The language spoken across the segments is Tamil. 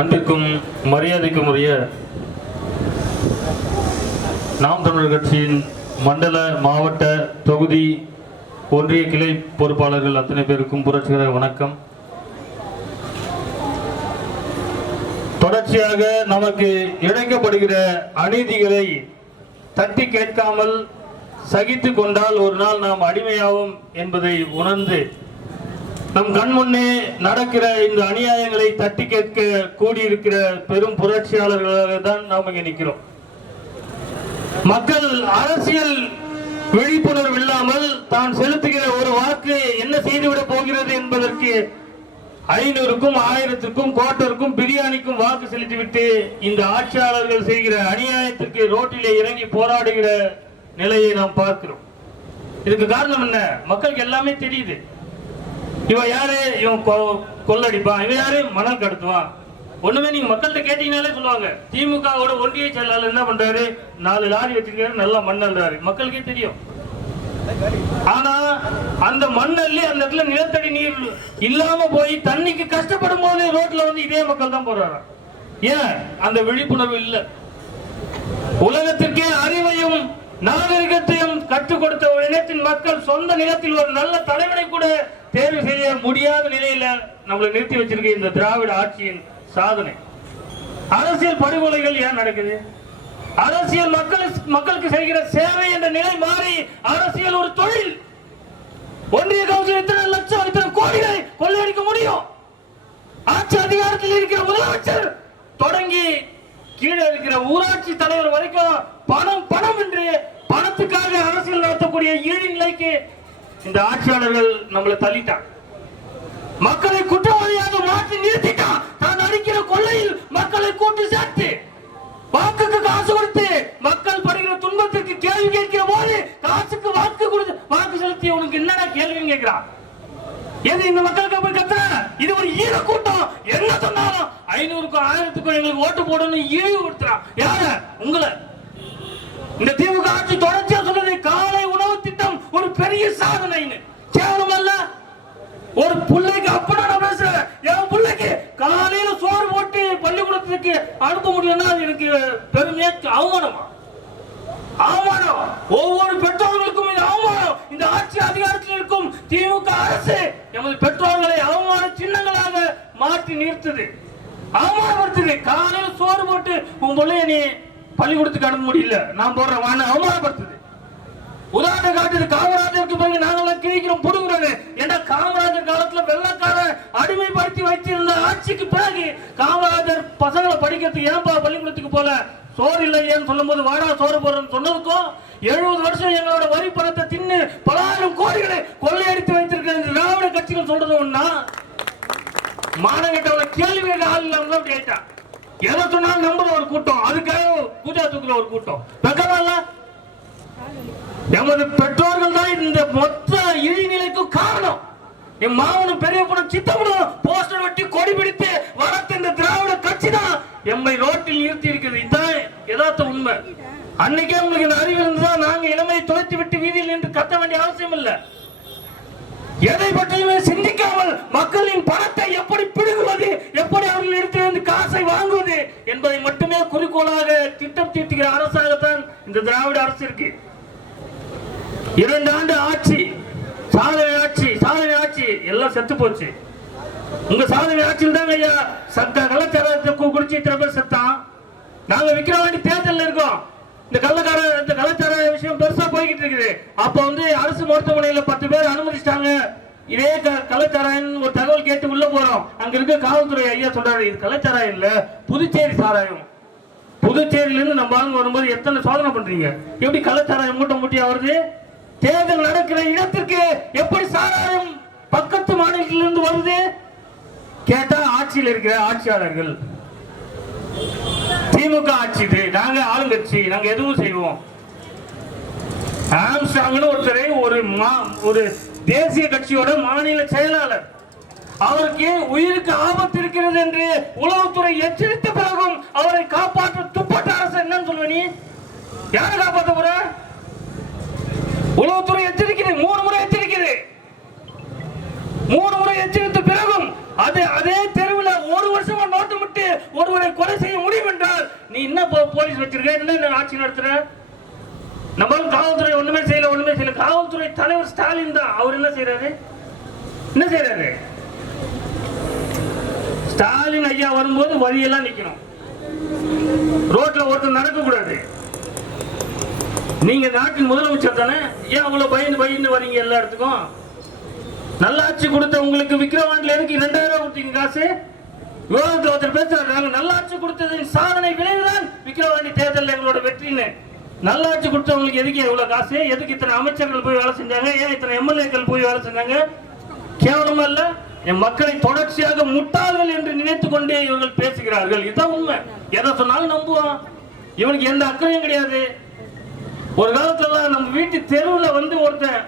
அன்பிற்கும் மரியாதைக்கும் உரிய நாம் தமிழர் கட்சியின் மண்டல மாவட்ட தொகுதி ஒன்றிய கிளை பொறுப்பாளர்கள் அத்தனை பேருக்கும் புரட்சிகர வணக்கம். தொடர்ச்சியாக நமக்கு இழைக்கப்படுகிற அநீதிகளை தட்டி கேட்காமல் சகித்து கொண்டால் ஒரு நாள் நாம் அடிமையாகும் என்பதை உணர்ந்து நம் கண் முன்னே நடக்கிற இந்த அநியாயங்களை தட்டி கேட்க கூடியிருக்கிற பெரும் புரட்சியாளர்களாக தான் நாம் இங்கே நிற்கிறோம். மக்கள் அரசியல் விழிப்புணர்வு இல்லாமல் தான் செலுத்துகிற ஒரு வாக்கு என்ன செய்துவிட போகிறது என்பதற்கு 500க்கும் 1000க்கும் கோட்டருக்கும் பிரியாணிக்கும் வாக்கு செலுத்திவிட்டு இந்த ஆட்சியாளர்கள் செய்கிற அநியாயத்திற்கு ரோட்டிலே இறங்கி போராடுகிற நிலையை நாம் பார்க்கிறோம். இதுக்கு காரணம் என்ன? மக்களுக்கு எல்லாமே தெரியுது. இவன் யாரு? இவன் கொள்ளடிப்பான். இவன் யாரு? மணல் கடத்துவான். ஒண்ணுமே நீங்க மக்கள்கிட்ட கேட்டீங்கனாலே சொல்லுவாங்க. திமுகவோட ஒன்றிய செயலாளர் என்ன பண்றாரு? 4 லாரி வச்சிருக்காரு, நல்லா மண்ணல்றாரு. மக்களுக்கே தெரியும். ஆனா அந்த மண்ணல்லி அந்த இடத்துல நிலத்தடி நீர் இல்லாம போய் தண்ணிக்கு கஷ்டப்படும் போது ரோட்ல வந்து இதே மக்கள் தான் போறாங்க. ஏன்? அந்த விழிப்புணர்வு இல்ல. உலகத்திற்கே அறிவையும் நாகரிகத்தையும் கற்றுக் கொடுத்த ஒரு இனத்தின் மக்கள் சொந்த நிலத்தில் ஒரு நல்ல தலைவனை கூட தேர்வு செய்ய முடியாத நிலையில நம்மளை நிறுத்தி வச்சிருக்க இந்த திராவிட ஆட்சியின் சாதனை. அரசியல் படுகொலைகள் ஏன் நடக்குது? அரசியல் மக்களுக்கு செய்கிற சேவை என்ற நிலை மாறி அரசியல் ஒரு தொழில். ஒன்றிய கவுன்சில் இத்தனை லட்சம் இத்தனை கோடிகளை கொள்ளையடிக்க முடியும். ஆட்சி அதிகாரத்தில் இருக்கிற முதலமைச்சர் தொடங்கி கீழே இருக்கிற ஊராட்சி தலைவர் வரைக்கும் பணம் பணம் என்று பணத்துக்காக அரசியல் நடத்தக்கூடிய ஈழி நிலைக்கு இந்த ஆட்சியாளர்கள் நம்மளை தள்ளிட்டாங்க. மக்களை குற்றவாளியாக மாற்றி நிறுத்திட்டான். தான் அடிக்கிற கொள்ளையில் மக்களை கூட்டு சேர்த்து வாக்குக்கு காசு கொடுத்து மக்கள் படுகிற துன்பத்திற்கு கேள்வி கேட்கிற போது காசுக்கு வாக்கு கொடுத்து வாக்கு செலுத்தி உனக்கு என்னடா கேள்வின்னு கேட்கிறான். எது இந்த மக்களுக்கு போய் கத்துற? இது ஒரு ஈர கூட்டம். என்ன சொன்னாலும் 500க்கும் 1000க்கும் எங்களுக்கு ஓட்டு போடணும் இழிவு கொடுத்துறான். யாரு? உங்களை. இந்த திமுக ஆட்சி தொடர்ச்சியா சொல்றது காலை உணவு திட்டம் ஒரு பெரிய சாதனைன்னு. கேவலம் அல்ல. ஒரு பிள்ளைக்கு அப்ப நான் பேசுறேன், என் பிள்ளைக்கு காலையில சோறு போட்டு பள்ளிக்கூடத்துக்கு அனுப்ப முடியும்னா அது எனக்கு பெருமையா அவமானமா? அவமானம். ஒவ்வொரு பெற்றோர்களுக்கும் இது அவமானம். இந்த ஆட்சி அதிகாரத்தில் இருக்கும் திமுக அரசு எமது பெற்றோர்களை அவமான சின்னங்களாக மாற்றி நிறுத்துது, அவமானப்படுத்துது. காலையில சோறு போட்டு உன் பிள்ளைய நீ பள்ளிக்கூடத்துக்கு அனுப்ப முடியல, நான் போடுற வான அவமானப்படுத்துது. உதாரணம் காட்டுது. காமராஜருக்கு பிறகு நாங்களாம் கிழிக்கிறோம் புடுங்குறோம். ஏன்னா காமராஜர் காலத்துல வெள்ளக்கார அடிமைப்படுத்தி வைத்திருந்த ஆட்சிக்கு பிறகு காமராஜர் பசங்களை படிக்கிறதுக்கு ஏன்பா பள்ளிக்கூடத்துக்கு போல சோறு இல்லையேன்னு சொல்லும் போது வாடா சோறு போறன்னு சொன்னதுக்கும் 70 வருஷம் எங்களோட வரி பணத்தை தின்னு பல ஆயிரம் கோடிகளை கொள்ளையடித்து வைத்திருக்கிற திராவிட கட்சிகள் சொல்றது ஒண்ணா? மானங்கட்டவனை கேள்வி ஆள் இல்லாம அப்படி ஆயிட்டா. எதை சொன்னாலும் நம்புற ஒரு கூட்டம், அதுக்காக பூஜா தூக்குற ஒரு கூட்டம். வெக்கமா? எமது பெற்றோர்கள் தான் இந்த மொத்த இழிநிலைக்கும் காரணம். என் மாவனும் பெரிய பணம் சித்தப்படும் போஸ்டர் வெட்டி கொடி பிடித்து வளர்த்த இந்த திராவிட கட்சி தான் எம்மை ரோட்டில் நிறுத்தி இருக்கிறது. இதுதான் யதார்த்த உண்மை. அன்னைக்கே உங்களுக்கு இந்த அறிவு இருந்ததா நாங்க இளமையை தொலைத்து விட்டு வீதியில் நின்று கத்த வேண்டிய அவசியம் இல்லை. எதை பற்றியுமே சிந்திக்காமல் மக்களின் பணத்தை எப்படி பிடுங்குவது, எப்படி அவர்கள் எடுத்து காசை வாங்குவது என்பதை மட்டுமே குறிக்கோளாக திட்டம் தீட்டுகிற அரசாகத்தான் இந்த திராவிட அரசு இருக்கு. 2 ஆண்டு ஆட்சி, சாதனை ஆட்சி, சாதனை ஆட்சி எல்லாம் செத்து போச்சு. உங்க சாதனை ஆட்சியில் தாங்க ஐயா கள்ளச்சாரத்தை குடிச்சு இத்தனை பேர் செத்தான். நாங்க விக்கிரவாண்டி தேர்தல் இருக்கோம். இந்த கள்ளச்சார விஷயம் பெருசா போய்கிட்டு இருக்குது. அப்ப அரசு மருத்துவமனையில 10 பேர் அனுமதிச்சிட்டாங்க. இதே கள்ளச்சாராயம் ஒரு தகவல் கேட்டு உள்ள போறோம். அங்க இருக்க காவல்துறை ஐயா சொல்றாரு, இது கள்ளச்சாராயம் இல்ல, புதுச்சேரி சாராயம். புதுச்சேரியில இருந்து நம்ம ஆளுங்க வரும்போது எத்தனை சோதனை பண்றீங்க? எப்படி கள்ளச்சாராயம் மூட்டை மூட்டியா வருது? தேர்தல் நடக்கிற இடத்திற்கு எப்படி சாராயம் பக்கத்து மாநிலத்திலிருந்து வருது? கேட்டா ஆட்சியில் இருக்கிற ஆட்சியாளர்கள் திமுக ஆட்சி, நாங்க ஆளுங்கட்சி, நாங்க எதுவும் செய்வோம். ஆம்ஸ்ட்ராங்னு ஒரு தேசிய கட்சியோட மாநில செயலாளர், அவருக்கு உயிருக்கு ஆபத்து இருக்கிறது என்று உளவுத்துறை எச்சரித்த பிறகும் அவரை காப்பாற்ற துப்பட்ட அரசு என்னன்னு சொல்லுவ? நீ யாரை காப்பாற்ற போற? உளவுத்துறை எச்சரிக்கிறது, 3 முறை எச்சரிக்கிறது. 3 முறை எச்சரித்த பிறகும் அதே தெருவில் 1 வருஷமா நோட்டமிட்டு ஒருவரை கொலை செய்ய முடியும் என்றால் நீ என்ன போலீஸ் வச்சிருக்க, என்ன ஆட்சி நடத்துற? நம்ம காவல்துறை ஒண்ணுமே செய்யல. காவல்துறை தலைவர் ஸ்டாலின் தான். அவர் என்ன செய்யறாரு? ஸ்டாலின் ஐயா வரும்போது வழியெல்லாம் நிக்கணும், ரோட்ல ஒருத்தர் நடக்க கூடாது. நீங்க நாட்டின் முதலமைச்சர் தானே, ஏன் அவ்வளவு பயந்து வரீங்க எல்லா இடத்துக்கும்? நல்லாட்சி கொடுத்த உங்களுக்கு விக்கிரவாண்டில எதுக்கு 2000 ரூபாய் கொடுத்தீங்க காசு? விவாதத்தில் ஒருத்தர் பேசுறாங்க, நல்லாட்சி கொடுத்ததின் சாதனை விளைவுதான் விக்கிரவாண்டி தேர்தல் எங்களோட வெற்றின்னு. நல்லாட்சி கொடுத்தவங்களுக்கு எதுக்கு எவ்வளவு காசு? எதுக்கு இத்தனை அமைச்சர்கள் போய் வேலை செஞ்சாங்க? ஏன் இத்தனை எம்எல்ஏக்கள் போய் வேலை செஞ்சாங்க? கேவலமா இல்ல? என் மக்களை தொடர்ச்சியாக முட்டாள்கள் என்று நினைத்துக் கொண்டே இவர்கள் பேசுகிறார்கள். இதுதான் உண்மை. எதை சொன்னாலும் நம்புவான். இவனுக்கு எந்த அக்கறையும் கிடையாது. ஒரு காலத்துல நம்ம வீட்டு தெருவில் வந்து ஒருத்தன்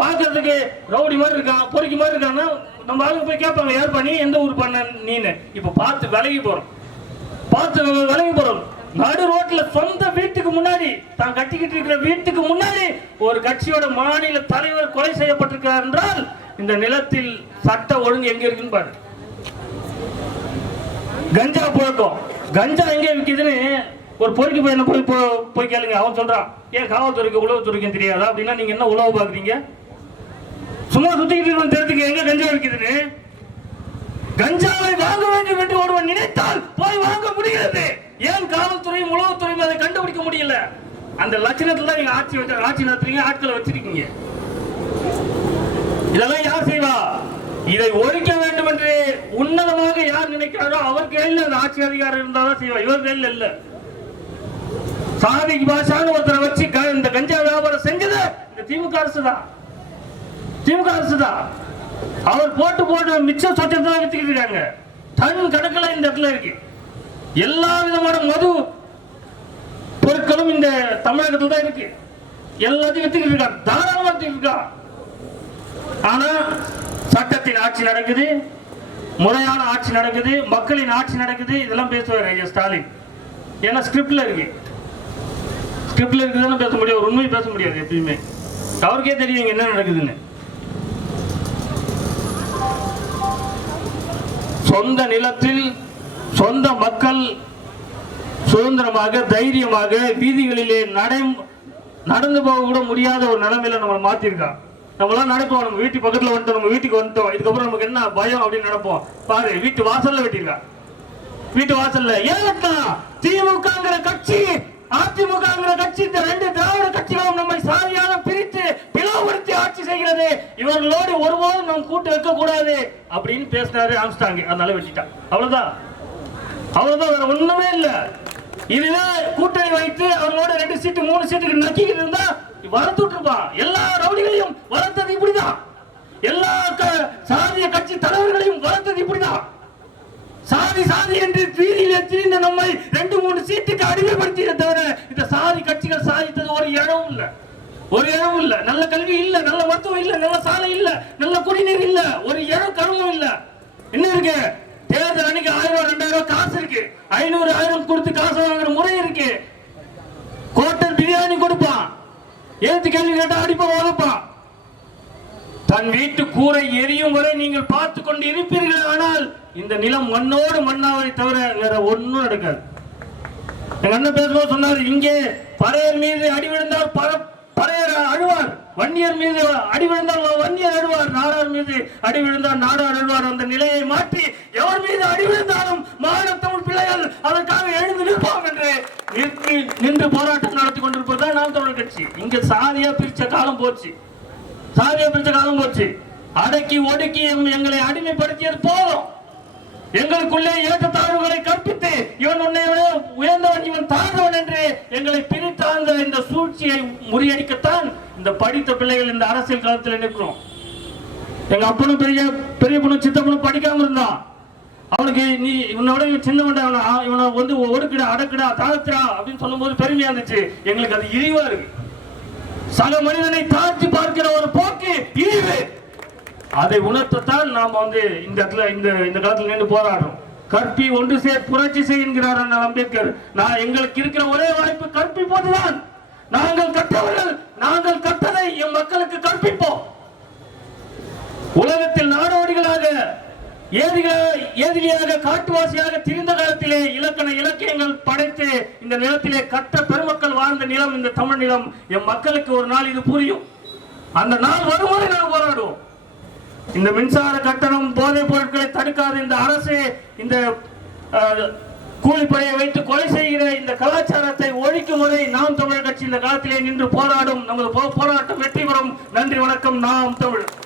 பார்க்கறதுக்கு ரவுடி மாதிரி இருக்கான், பொறுக்கி மாதிரி இருக்கான்னா நம்ம ஆளுங்க போய் கேட்பாங்க, யார் பண்ணி எந்த ஊர் பண்ண நீன்னு. இப்ப பார்த்து விலகி போறோம். நடு ரோட்ல சொந்த வீட்டுக்கு முன்னாடி, தான் கட்டிக்கிட்டு இருக்கிற வீட்டுக்கு முன்னாடி ஒரு கட்சியோட மாநில தலைவர் கொலை செய்யப்பட்டிருக்கிறார் என்றால் இந்த நிலத்தில் சட்ட ஒழுங்கு எங்க இருக்குன்னு பாரு. கஞ்சா புழக்கம், கஞ்சா எங்க விற்கிதுன்னு ஒரு பொறுக்கி பையனை போய் கேளுங்க. அவன் சொல்றான், ஏன் காவல்துறைக்கு உளவுத்துறைக்கும் தெரியாதா அப்படின்னா நீங்க என்ன உளவு பாக்குறீங்க? சும்மா சுத்திக்கிட்டு தெரிஞ்சுக்க எங்க கஞ்சா விற்கிதுன்னு. கஞ்சாவை வாங்க வேண்டும் என்று ஒருவன் நினைத்தால் போய் வாங்க முடிகிறது. ஏன் காவல்துறையும் உளவுத்துறையும் அதை கண்டுபிடிக்க முடியல? அந்த லட்சணத்துல நீங்க ஆட்சி நடத்துறீங்க, ஆட்களை வச்சிருக்கீங்க. இதெல்லாம் யார் செய்வா? இதை ஒழிக்க வேண்டும் என்று உன்னதமாக யார் நினைக்கிறாரோ அவர் கையில் அந்த ஆட்சி அதிகாரம் இருந்தாலும் செய்வா. இவர் கையில் இல்ல. சாதிக்கு பாஷான்னு ஒருத்தரை வச்சு இந்த கஞ்சா வியாபாரம் செஞ்சது இந்த திமுக அரசு தான். அவர் போட்டு மிச்ச சொச்சத்தை வித்துக்கிட்டு இருக்காங்க. டன் கணக்கில் இந்த இடத்துல இருக்கு. எல்லா விதமான மது பொருட்களும் இந்த தமிழகத்தில் தான் இருக்கு. எல்லாத்தையும் வித்துக்கிட்டு இருக்காங்க, தாராளமா வித்துக்கிட்டு. ஆனா சட்டத்தின் ஆட்சி நடக்குது, முறையான ஆட்சி நடக்குது, மக்களின் ஆட்சி நடக்குது. இதெல்லாம் பேசுவார் ஐயா ஸ்டாலின். ஏன்னா ஸ்கிரிப்ட்ல இருக்குதுன்னு பேச முடியாது, ஒரு உண்மை பேச முடியாது எப்பயுமே. அவருக்கே தெரியும் என்ன நடக்குதுன்னு. சொந்த நிலத்தில் சொந்த மக்கள் சுதந்திரமாக தைரியமாக வீதிகளிலே நடந்து போக கூட முடியாத ஒரு நிலைமையில நம்ம மாத்திருக்கான். நம்மளாம் நடப்போம், நம்ம வீட்டு பக்கத்துல வந்துட்டோம், நம்ம வீட்டுக்கு வந்துட்டோம், இதுக்கப்புறம் நமக்கு என்ன பயம் அப்படின்னு நினைப்போம். பாரு, வீட்டு வாசல்ல வெட்டிருக்கா. வீட்டு வாசல்ல ஏன் திமுகங்கிற கட்சி, அதிமுகங்கிற கட்சி, இந்த 2 திராவிட கட்சிகளும் நம்மை சாதியாக பிரித்து பிளவுபடுத்தி ஆட்சி செய்கிறது. இவர்களோடு ஒருபோதும் நாம் கூட்டு வைக்க கூடாது அப்படின்னு பேசினாரு ஆம்ஸ்டாங். அதனால வெட்டிட்டான். அவ்வளவுதான், வேற ஒண்ணுமே இல்ல. இதுவே கூட்டணி வைத்து அவங்களோட 2 சீட்டு 3 சீட்டுக்கு நக்கிக்கிட்டு இருந்தா வளர்த்துட்டு இருப்பான். எல்லா ரவுடிகளையும் வளர்த்தது இப்படிதான். எல்லா சாதிய கட்சி தலைவர்களையும் வளர்த்தது இப்படிதான். சாதி என்று வீதியிலே திரிந்த நம்மை 2-3 சீட்டுக்கு அடிமைப்படுத்திய தவிர இந்த சாதி கட்சிகள் சாதித்தது ஒரு இடமும் இல்ல. நல்ல கல்வி இல்ல, நல்ல மருத்துவம் இல்ல, நல்ல சாலை இல்ல, நல்ல குடிநீர் இல்ல, ஒரு இடம் கருமம் இல்ல. என்ன இருக்கு? தேர்தல் அன்னைக்கு 1000-2000 காசு இருக்கு, 500-1000 கொடுத்து காசு வாங்குற முறை இருக்கு. கோட்டர் பிரியாணி கொடுப்பான், ஏத்து கேள்வி கேட்டா அடிப்பா உழைப்பான். தன் வீட்டு கூரை எரியும் வரை நீங்கள் பார்த்து கொண்டு இருப்பீர்கள். ஆனால் இந்த நிலம் மண்ணோடு மண்ணாவதை தவிர வேற ஒன்னும் நடக்காது. எங்க அண்ணன் பேசும்போது சொன்னார், இங்கே பறையர் மீது அடி விழுந்தால் பறையர் அழுவார், வன்னியர் மீது அடி விழுந்தால் வன்னியர் அழுவார், நாடார் மீது அடி விழுந்தால் நாடார் அழுவார். அந்த நிலையை மாற்றி எவர் மீது அடி விழுந்தாலும் மாநில தமிழ் பிள்ளைகள் அதற்காக எழுந்து நிற்போம் என்று நின்று போராட்டம் நடத்தி கொண்டிருப்பதுதான் நாம் தமிழர் கட்சி. இங்க சாதியா பிரிச்ச காலம் போச்சு. அடக்கி ஒடுக்கி எங்களை அடிமைப்படுத்தியது போதும். எங்களுக்குள்ளே ஏற்றத்தாழ்வுகளை கற்பித்து இவன் உன்னை உயர்ந்தவன் இவன் தாழ்ந்தவன் என்று எங்களை பிரித்தாழ்ந்த இந்த சூழ்ச்சியை முறியடிக்கத்தான் இந்த படித்த பிள்ளைகள் இந்த அரசியல் களத்தில் நிற்கிறோம். எங்க அப்பனும் பெரிய பொண்ணு சித்தப்பனும் படிக்காம இருந்தான். அவனுக்கு நீ இவனோட சின்னவன், இவனை வந்து ஒடுக்குடா அடக்குடா தாழ்த்துடா அப்படின்னு சொல்லும் போது பெருமையா இருந்துச்சு. எங்களுக்கு அது இழிவா இருக்கு. சக மனிதனை தாழ்த்தி பார்க்கிற ஒரு போக்கு இழிவு. அதை உணர்த்தத்தான் நாம் வந்து இந்த இடத்துல இந்த காலத்தில் நின்று போராடுறோம். கற்பி ஒன்று சேர் புரட்சி செய்கிறார் அம்பேத்கர். நான் எங்களுக்கு இருக்கிற ஒரே வாய்ப்பு கற்பிப்பதுதான். நாங்கள் கற்றவர்கள், நாங்கள் கற்றதை எம் மக்களுக்கு கற்பிப்போம். உலகத்தில் நாடோடிகளாக ஏதிலியாக காட்டுவாசியாக திரிந்த காலத்திலே இலக்கண இலக்கியங்கள் படைத்து இந்த நிலத்திலே கட்ட பெருமக்கள் வாழ்ந்த நிலம் இந்த தமிழ் நிலம். என் மக்களுக்கு ஒரு நாள் இது புரியும். அந்த நாள் வருவதை நாங்கள் போராடுவோம். இந்த மின்சார கட்டணம், போதைப் பொருட்களை தடுக்காத இந்த அரசு, இந்த கூலிப்படையை வைத்து கொலை செய்கிற இந்த கலாச்சாரத்தை ஒழிக்கும் வரை நாம் தமிழர் கட்சி இந்த காலத்திலே நின்று போராடும். நமது போராட்டம் வெற்றி பெறும். நன்றி, வணக்கம். நாம் தமிழர்.